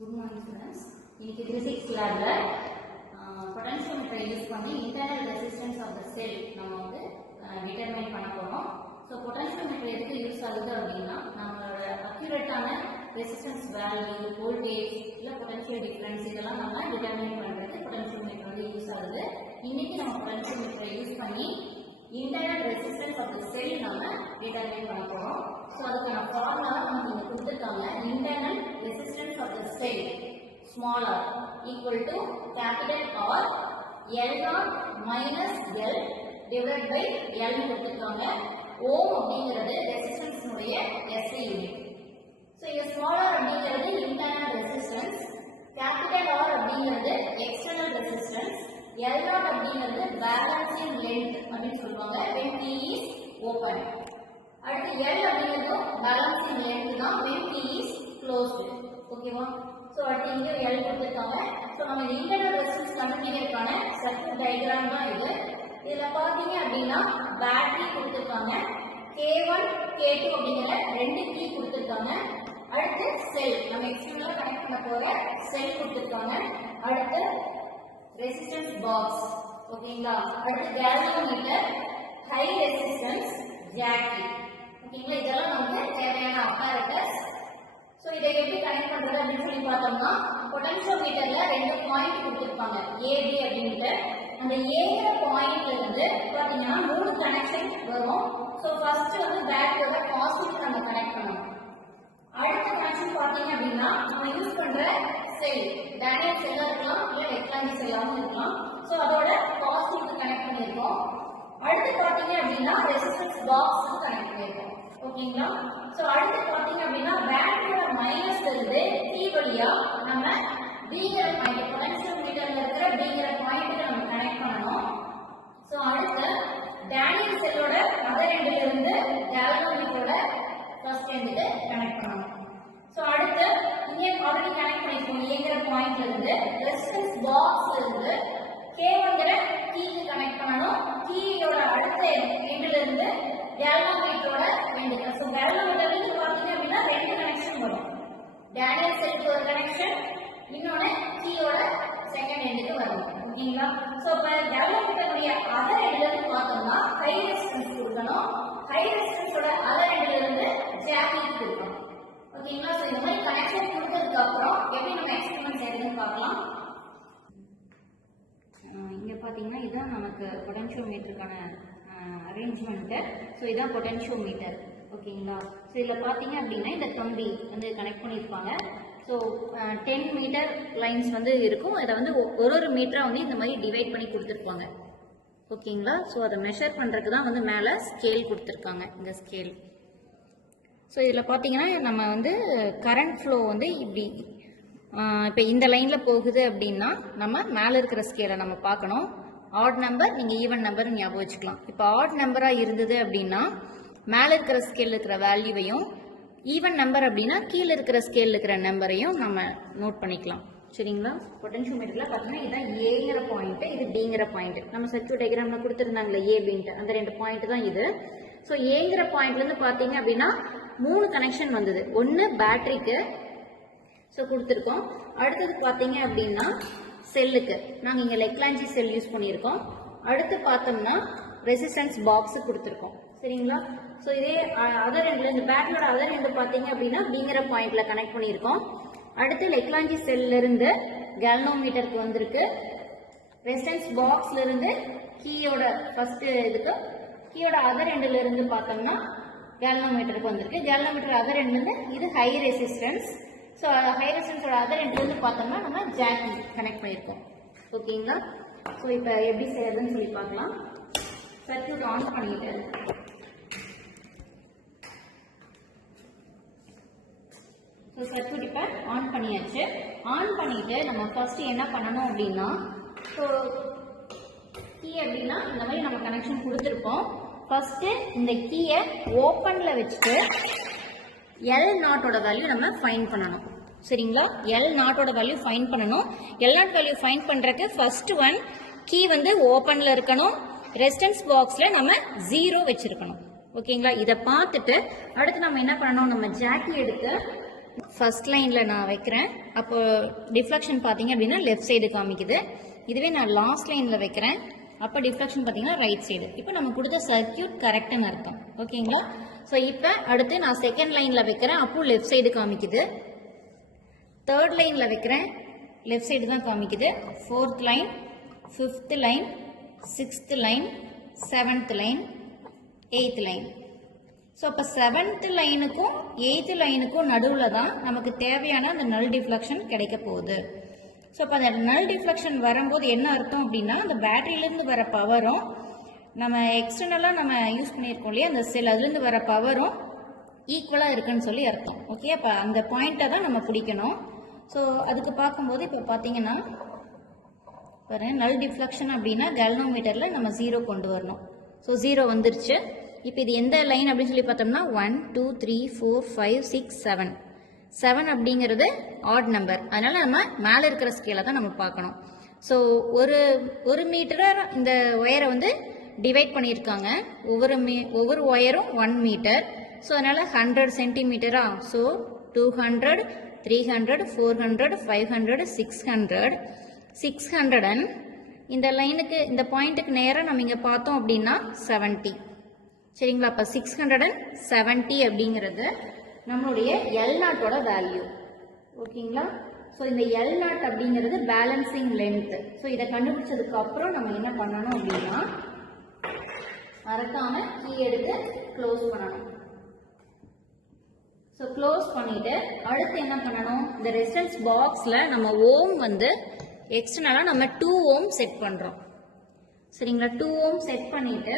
Good morning students. இன்னைக்கு physics labல potentiometer use பண்ணி internal resistance of the cell நம்ம வந்து determine பண்ண போறோம். So potentiometer எதுக்கு யூஸ் ஆகுது அப்படின்னா நம்மளோட அக்யூரேட்டான resistance value, voltage இல்ல potential difference இதெல்லாம் நம்ம determine பண்றதுக்கு potentiometer வந்து யூஸ் ஆகுது. இன்னைக்கு நம்ம potentiometer யூஸ் பண்ணி internal resistance of the cell நம்ம determine பண்ண போறோம். So அதுக்கான ஃபார்முலா நமக்கு இங்க கொடுத்திருக்காங்க. internal resistance of the cell small r equal to capital R L0 minus L divided by L கொடுத்திருக்காங்க. ஓம் அப்படிங்கிறது ரெசிஸ்டன்ஸ் உடைய SI யூனிட். So இங்க small r அப்படிங்கிறது internal resistance, capital R அப்படிங்கிறது external resistance, L0 அப்படிங்கிறது balancing length அப்படின்னு சொல்லுவாங்க when T is open. அடுத்து L அப்படிங்கிறது balancing length தான் when T is closed. ஓகேவா? சோ அடுத்து இங்க L கொடுத்திருக்காங்க. சோ நம்ம internal resistance கண்டுபிடிக்கிறதுக்கான சர்க்யூட் டயகிராம் தான் இது. இதுல பாத்தீங்க அப்படின்னா பேட்டரி கொடுத்திருக்காங்க. K1 K2 அப்படிங்கற ரெண்டு கீ கொடுத்திருக்காங்க. அடுத்து செல் நம்ம எக்ஸ்டர்னலா கனெக்ட் பண்ண போற செல் கொடுத்திருக்காங்க. அடுத்து ரெசிஸ்டன்ஸ் பாக்ஸ் ஓகேங்களா. அடுத்து கேல்வனோமீட்டர், ஹை ரெசிஸ்டன்ஸ், ஜாக்கி ஓகேங்களா. இதெல்லாம் நமக்கு தேவையான apparatus. சோ இதை எப்படி கனெக்ட் பண்றது அப்படின்னு சொல்லி பார்த்தோம்னா பொட்டன்ஷியோமீட்டர்ல ரெண்டு பாயிண்ட் கொடுத்திருப்பாங்க AB அப்படின்ட்டு. அந்த ஏங்கிற பாயிண்ட்ல இருந்து பாத்தீங்கன்னா மூணு கனெக்ஷன் வரும். சோ ஃபர்ஸ்ட் வந்து பேட்டரியோட பாசிட்டிவ் நம்ம கனெக்ட் பண்ணணும். அடுத்த கனெக்ஷன் பாத்தீங்க அப்படின்னா நம்ம யூஸ் பண்ற செல் டேனியல் செல்லா இருக்கலாம் இல்ல ரெக்டாங்கி செல்லாவும் இருக்கலாம். சோ அதோட பாசிட்டிவ் கனெக்ட் பண்ணிருக்கோம். அடுத்து பாத்தீங்க அப்படின்னா ரெசிஸ்டன்ஸ் பாக்ஸ் கனெக்ட் பண்ணிருக்கோம். ஓகேங்களா. சோ அடுத்து பாத்தீங்க அப்படின்னா பேட்டரியோட மைனஸ்ல இருந்து T வழியா நம்ம Bங்கிற பாயிண்ட் பொட்டன்ஷியோமீட்டர்ல இருக்கிற Bங்கிற பாயிண்ட்ல நம்ம கனெக்ட் பண்ணனும். சோ அடுத்து டேனியல் செல்லோட அதர் எண்ட்ல இருந்து கேல்வனோமீட்டரோட ஃபர்ஸ்ட் எண்ட்க்கு கனெக்ட் பண்ணனும். சோ அடுத்து இங்க ஆல்ரெடி கனெக்ட் பண்ணிருக்கோம் Aங்கிற பாயிண்ட்ல இருந்து ரெசிஸ்டன்ஸ் பாக்ஸ்ல இருந்து K1ங்கிற கீக்கு கனெக்ட் பண்ணனும். கீயோட அடுத்த எண்ட்ல இருந்து கேல்வனோமீட்டரோட எண்ட்க்கு. சோ கேல்வனோமீட்டர்ல இருந்து பாத்தீங்க அப்படின்னா ரெண்டு கனெக்ஷன் வரும். டேனியல் செல்லுக்கு ஒரு கனெக்ஷன், இன்னொன்னு கீயோட செகண்ட் எண்ட்க்கு வரும். ஓகேங்களா. சோ இப்ப கேல்வனோமீட்டருடைய அதர் எண்ட்ல இருந்து பார்த்தோம்னா ஹை ரெசிஸ்டன்ஸ் கொடுக்கணும். ஹை ரெசிஸ்டன்ஸோட அதர் எண்ட்ல இருந்து ஜாக்கி கொடுக்கணும். ஓகேங்களா. சோ இந்த மாதிரி கனெக்ஷன் கொடுத்ததுக்கு அப்புறம் எப்படி நம்ம எக்ஸ்பெரிமெண்ட் செய்யறதுன்னு பார்க்கலாம். இங்க பாத்தீங்கன்னா இதான் நமக்கு பொட்டன்ஷியோமீட்டருக்கான அரேஞ்ச்மெண்ட். ஸோ இதான் பொட்டன்ஷியோமீட்டர் ஓகேங்களா. ஸோ இதில் பார்த்தீங்க அப்படின்னா இந்த கம்பி வந்து கனெக்ட் பண்ணியிருப்பாங்க. ஸோ 10 மீட்டர் லைன்ஸ் வந்து இருக்கும். அதை வந்து ஒரு மீட்டரா வந்து இந்த மாதிரி டிவைட் பண்ணி கொடுத்துருப்பாங்க ஓகேங்களா. ஸோ அதை மெஷர் பண்ணுறதுக்கு தான் வந்து மேலே ஸ்கேல் கொடுத்துருக்காங்க, இந்த ஸ்கேல். ஸோ இதில் பார்த்தீங்கன்னா நம்ம வந்து கரண்ட் ஃப்ளோ வந்து இப்படி இப்போ இந்த லைனில் போகுது அப்படின்னா நம்ம மேலே இருக்கிற ஸ்கேலை நம்ம பார்க்கணும். ஆட் நம்பர் நீங்கள் ஈவன் நம்பர் ஞாபகம் வச்சுக்கலாம். இப்போ ஆட் நம்பராக இருந்தது அப்படின்னா மேலே இருக்கிற ஸ்கேல் இருக்கிற வேல்யூவையும், ஈவன் நம்பர் அப்படின்னா கீழே இருக்கிற ஸ்கேல் இருக்கிற நம்பரையும் நம்ம நோட் பண்ணிக்கலாம். சரிங்களா. பொட்டன்ஷியோமீட்டரில் பார்த்தீங்கன்னா இதுதான் ஏங்கிற பாயிண்ட், இது டிங்கிற பாயிண்ட். நம்ம சர்க்யூட் டயகிராமில் கொடுத்துருந்தாங்களே ஏ பின்ட்டு, அந்த ரெண்டு பாயிண்ட் தான் இது. ஸோ ஏங்கிற பாயிண்ட்லேருந்து பார்த்தீங்க அப்படின்னா 3 கனெக்ஷன் வந்தது. ஒன்று பேட்டரிக்கு ஸோ கொடுத்துருக்கோம். அடுத்தது பார்த்தீங்க அப்படின்னா செல்லுக்கு நாங்கள் இங்கே லெக்லாஞ்சி செல் யூஸ் பண்ணியிருக்கோம். அடுத்து பார்த்தோம்னா ரெசிஸ்டன்ஸ் பாக்ஸ் கொடுத்துருக்கோம். சரிங்களா. ஸோ இதே அதர் எண்ட்ல இந்த பேட்டரியோட அதர் எண்டு பார்த்தீங்க அப்படின்னா பிங்கிற பாயிண்ட்ல கனெக்ட் பண்ணியிருக்கோம். அடுத்து லெக்லாஞ்சி செல்ல இருந்து கேல்வனோமீட்டருக்கு வந்திருக்கு. ரெசிஸ்டன்ஸ் பாக்ஸ்ல இருந்து கீயோட ஃபர்ஸ்ட் இதுக்கு கீயோட அதர் எண்ட்ல இருந்து பார்த்தோம்னா கேல்வனோமீட்டருக்கு வந்திருக்கு. கேல்வனோமீட்டர் அதர் எண்ட்ல இருந்து இது ஹை ரெசிஸ்டன்ஸ். ஸோ ஹை ரெசிஸ்டன்ஸோட அதர் எண்ட்லேருந்து பார்த்தோம்னா நம்ம ஜாக்கி கனெக்ட் பண்ணியிருக்கோம். ஓகேங்களா. ஸோ இப்போ எப்படி செய்யறதுன்னு சொல்லி பார்க்கலாம். சர்க்யூட் ஆன் பண்ணிட்டு ஸோ சர்க்யூட் இப்போ ஆன் பண்ணியாச்சு. ஆன் பண்ணிட்டு நம்ம ஃபர்ஸ்ட் என்ன பண்ணணும் அப்படின்னா, ஸோ கீ அப்படின்னா இந்த மாதிரி நம்ம கனெக்ஷன் கொடுத்துருப்போம். ஃபர்ஸ்ட் இந்த கீயை ஓப்பன்ல வச்சுட்டு L0 வேல்யூ நம்ம ஃபைண்ட் பண்ணணும். சரிங்களா. L0 வேல்யூ ஃபைண்ட் பண்ணணும். L0 வேல்யூ ஃபைண்ட் பண்றதுக்கு ஃபர்ஸ்ட் ஒன் கீ வந்து ஓப்பன்ல இருக்கணும். ரெசிஸ்டன்ஸ் பாக்ஸ்ல நம்ம 0 வச்சிருக்கணும். ஓகேங்களா. இதை பார்த்துட்டு அடுத்து நம்ம என்ன பண்ணணும், நம்ம ஜாக்கி எடுத்து ஃபர்ஸ்ட் லைனில் நான் வைக்கிறேன். அப்போ டிஃப்ளெக்ஷன் பார்த்தீங்க அப்படின்னா லெஃப்ட் சைடு காமிக்குது. இதுவே நான் லாஸ்ட் லைனில் வைக்கிறேன். அப்போ டிஃப்ளெக்ஷன் பார்த்தீங்கன்னா ரைட் சைடு. இப்போ நம்ம கொடுத்த சர்க்கியூட் கரெக்டுன்னு அர்த்தம். ஓகேங்களா? ஸோ இப்போ அடுத்து நான் செகண்ட் லைனில் வைக்கிறேன். அப்போ லெஃப்ட் சைடு காமிக்குது. தேர்ட் லைனில் வைக்கிறேன். லெஃப்ட் சைடு தான் காமிக்குது. Fourth line, fifth line, sixth line, seventh line, eighth line. So அப்போ செவன்த் லைனுக்கும் எயித்து லைனுக்கும் நடுவில் தான் நமக்கு தேவையான அந்த நல் டிஃப்ளெக்ஷன் கிடைக்க போகுது. ஸோ அப்போ அந்த நல் டிஃப்ளெக்ஷன் வரும்போது என்ன அர்த்தம் அப்படின்னா, அந்த பேட்டரியிலேருந்து வர பவரும் நம்ம எக்ஸ்டர்னலாக நம்ம யூஸ் பண்ணியிருக்கோம் இல்லையா அந்த செல், அதுலேருந்து வர பவரும் ஈக்குவலாக இருக்குன்னு சொல்லி அர்த்தம். ஓகே, அப்போ அந்த பாயிண்ட்டை தான் நம்ம பிடிக்கணும். ஸோ அதுக்கு பார்க்கும்போது இப்போ பார்த்தீங்கன்னா பாருங்க, நல் டிஃப்ளெக்ஷன் அப்படின்னா கேல்வனோமீட்டரில் நம்ம 0 கொண்டு வரணும். ஸோ 0 வந்துருச்சு. இப்போ இது எந்த லைன் அப்படின்னு சொல்லி பார்த்தோம்னா 1 2 3 4 5 6 7. 7 அப்படிங்கிறது ஆட் நம்பர். அதனால நம்ம மேலே இருக்கிற ஸ்கேலை தான் நம்ம பார்க்கணும். ஸோ ஒரு மீட்டரை இந்த ஒயரை வந்து டிவைட் பண்ணியிருக்காங்க. ஒவ்வொரு ஒயரும் 1 மீட்டர். ஸோ அதனால 100 சென்டிமீட்டரா. ஸோ 200 300 400 500 600 600 இந்த லைனுக்கு இந்த பாயிண்ட்டுக்கு நேராக நம்ம இங்கே பார்த்தோம் அப்படின்னா 70. சரிங்களா? அப்போ 670 அப்படிங்கிறது நம்மளுடைய L0ஓட வேல்யூ. ஓகேங்களா? ஸோ இந்த L0 அப்படிங்கிறது பேலன்சிங் லென்த். ஸோ இதை கண்டுபிடிச்சதுக்கு அப்புறம் நம்ம என்ன பண்ணணும் அப்படின்னா, மறக்காம கீ எடுத்து க்ளோஸ் பண்ணணும். ஸோ க்ளோஸ் பண்ணிட்டு அடுத்து என்ன பண்ணணும், இந்த ரெசிஸ்டன்ஸ் பாக்ஸில் நம்ம ஓம் வந்து எக்ஸ்டர்னலாக நம்ம 2 ஓம் செட் பண்ணுறோம். சரிங்களா? 2 ஓம் செட் பண்ணிட்டு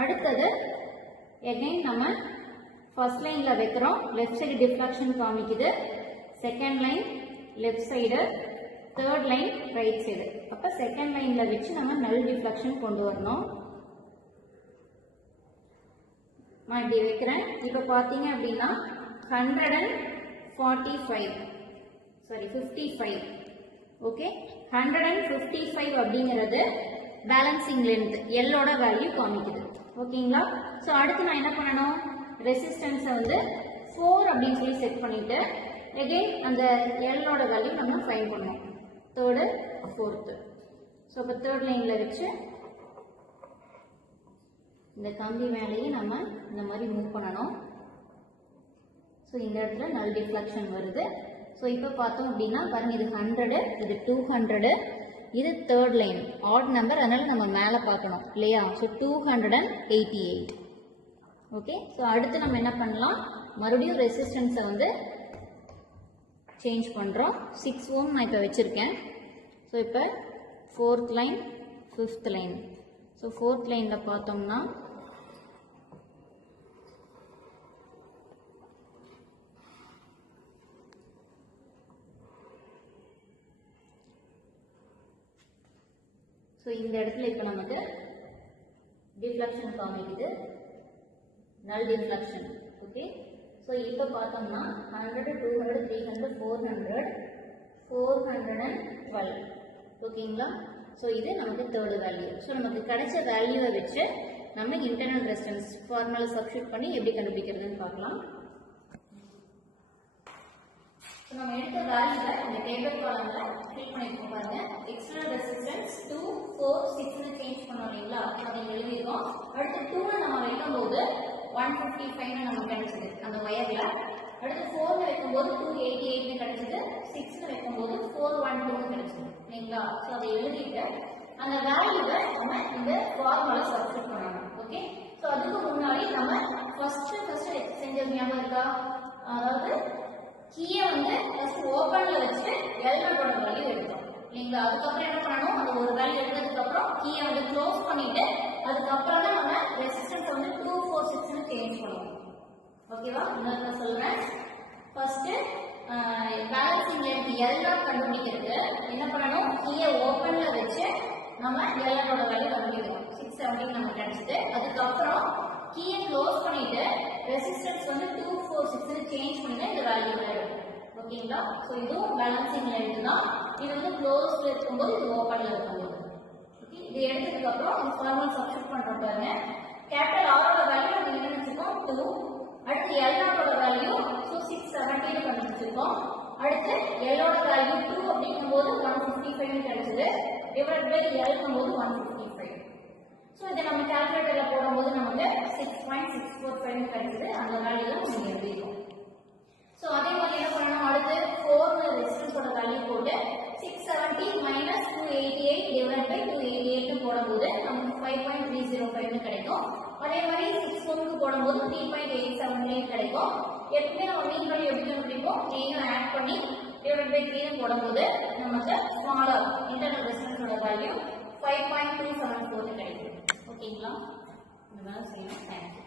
அடுத்தது எகைன் நம்ம ஃபர்ஸ்ட் லைனில் வைக்கிறோம். லெஃப்ட் சைடு டிஃப்ளெக்ஷன் காமிக்குது. Second line left side, third line right side. அப்போ செகண்ட் லைனில் வச்சு நம்ம நல் டிஃப்ளெக்ஷன் கொண்டு வரணும். நான் இப்படி வைக்கிறேன். இப்போ பார்த்தீங்க அப்படின்னா 55. ஓகே, 155 அப்படிங்கிறது பேலன்சிங் லென்த் எல்லோட வேல்யூ காமிக்குது. ஓகேங்களா? ஸோ அடுத்து நான் என்ன பண்ணணும், ரெசிஸ்டன்ஸை வந்து 4 அப்படின்னு சொல்லி செட் பண்ணிட்டு எகெயின் அந்த எல்லோட வேல்யூ நம்ம ஃபைண்ட் பண்ணணும். Third fourth. ஸோ இப்போ தேர்ட் லைனில் வச்சு இந்த கம்பி மேலேயே நம்ம இந்த மாதிரி மூவ் பண்ணணும். ஸோ இந்த இடத்துல நல் டிஃப்ளெக்ஷன் வருது. ஸோ இப்போ பார்த்தோம் அப்படின்னா பாருங்க, இது 100, இது 200, இது தேர்ட் லைன் ஆட் நம்பர், அதனால நம்ம மேலே பார்க்கணும் இல்லையா? ஸோ 288. ஓகே, ஸோ அடுத்து நம்ம என்ன பண்ணலாம், மறுபடியும் ரெசிஸ்டன்ஸை வந்து சேஞ்ச் பண்ணுறோம். 6 ஓம் நான் இப்போ வச்சுருக்கேன். ஸோ இப்போ fourth line, fifth line. So fourth லைனில் பார்த்தோம்னா ஸோ இந்த இடத்துல இப்போ நமக்கு டிஃப்ளெக்ஷன் காமிக்குது, நல் டிஃப்ளெக்ஷன். ஓகே, ஸோ இப்போ பார்த்தோம்னா 100 200 300 400 412. ஓகேங்களா? ஸோ இது நமக்கு தேர்டு வேல்யூ. ஸோ நமக்கு கிடைச்ச வேல்யூவை வச்சு நம்ம இன்டர்னல் ரெசிஸ்டன்ஸ் ஃபார்முலா சப்ஸ்டிட்யூட் பண்ணி எப்படி கண்டுபிடிக்கிறதுன்னு பார்க்கலாம். ஸோ நம்ம எடுத்த வேல்யூவை இந்த டேபிள் காலம்ல ஃபில் பண்ணிருக்கோம் பாருங்க. எக்ஸ்டர்னல் ரெசிஸ்டன்ஸ் 2 4 6ன்னு சேஞ்ச் பண்ணோம் இல்லைங்களா? அதை எழுதிருக்கோம். அடுத்து 2ன்னு நம்ம வைக்கும்போது 155 நமக்கு கிடைச்சது அந்த ஒயர்ல. அடுத்து 4ல வைக்கும்போது 288 கிடைச்சது. 6ல வைக்கும்போது 412 கிடைச்சது இல்லைங்களா? ஸோ அதை எழுதிட்டு அந்த வேல்யூவை நம்ம இந்த ஃபார்முலா சப்ஸ்டிட்யூட் பண்ணணும். ஓகே, ஸோ அதுக்கு முன்னாடி நம்ம ஃபர்ஸ்ட் செஞ்சது ஞாபகம் இருக்கா? அதாவது கீயை வந்து ஃபர்ஸ்ட் ஓப்பன்ல வச்சு L0ஓட வேல்யூ எடுத்தோம் இல்லைங்களா? அதுக்கப்புறம் என்ன பண்ணணும், அந்த ஒரு வேல்யூ எடுத்ததுக்கு அப்புறம் கீயை வந்து க்ளோஸ் பண்ணிட்டு அதுக்கப்புறம் தான் நம்ம ரெசிஸ்டன்ஸ் வந்து 246ன்னு சேஞ்ச் பண்ணுவோம். ஓகேவா? இன்னொரு நான் சொல்றேன். ஃபர்ஸ்ட் பேலன்சிங் லென்த் L0 கண்டுபிடிக்கிறது என்ன பண்ணணும், கீயை ஓப்பன்ல வச்சு நம்ம L0ஓட வேல்யூ கண்டுபிடிக்கணும். 670 நமக்கு கிடைச்சது. அதுக்கப்புறம் கீயை க்ளோஸ் பண்ணிட்டு ரெசிஸ்டன்ஸ் வந்து 246ன்னு சேஞ்ச் பண்ணி இந்த வேல்யூ எடுக்கும். ஓகேங்களா? ஸோ இதுவும் பேலன்சிங் லென்த் தான். இது வந்து க்ளோஸ்ல இருக்கும்போது இது ஓப்பன்ல இருக்கும்போது. ஓகே, இது எடுத்ததுக்கு அப்புறம் இந்த ஃபார்முலா சப்ஸ்டிட்யூட் பண்றோம் பாருங்க. கேபிட்டல் R ஓட வேல்யூ நம்ம என்ன வச்சுக்கோம் 2. அடுத்து L0ஓட வேல்யூ ஸோ 6 670 கண்டுபிடிச்சிருக்கோம். அடுத்து L ஓட வேல்யூ 2 அப்படிங்கும்போது 155 கிடைச்சது. டிவைட் பை L ங்கும்போது 155. சோ இத நம்ம கால்குலேட்டர்ல போடும்போது நமக்கு 6.645 கிடைச்சது. அந்த வேல்யூ நம்ம எழுதிட்டோம். சோ அதே மாதிரி என்ன பண்ணனும், அடுத்து 4 ரெசிஸ்டன்ஸ் ஓட வேல்யூ போட்டு 670 minus 288 divided by 288 னு போடும்போது நமக்கு 5.305 னு கிடைக்கும். அதே மாதிரி 6 ஓம்க்கு போடும்போது 3.878 கிடைக்கும். எப்பவுமே நம்ம மீன் வேல்யூ எப்படி கண்டுபிடிப்போம், 3 ஆட் பண்ணி divided by 3 னு போடும்போது நமக்கு ஸ்மாலர் இன்டர்னல் ரெசிஸ்டன்ஸ் ஓட வேல்யூ 5.274 னு கிடைக்கும். ஓகேங்களா? இந்த மாதிரி செய்யணும். தேங்க்யூ.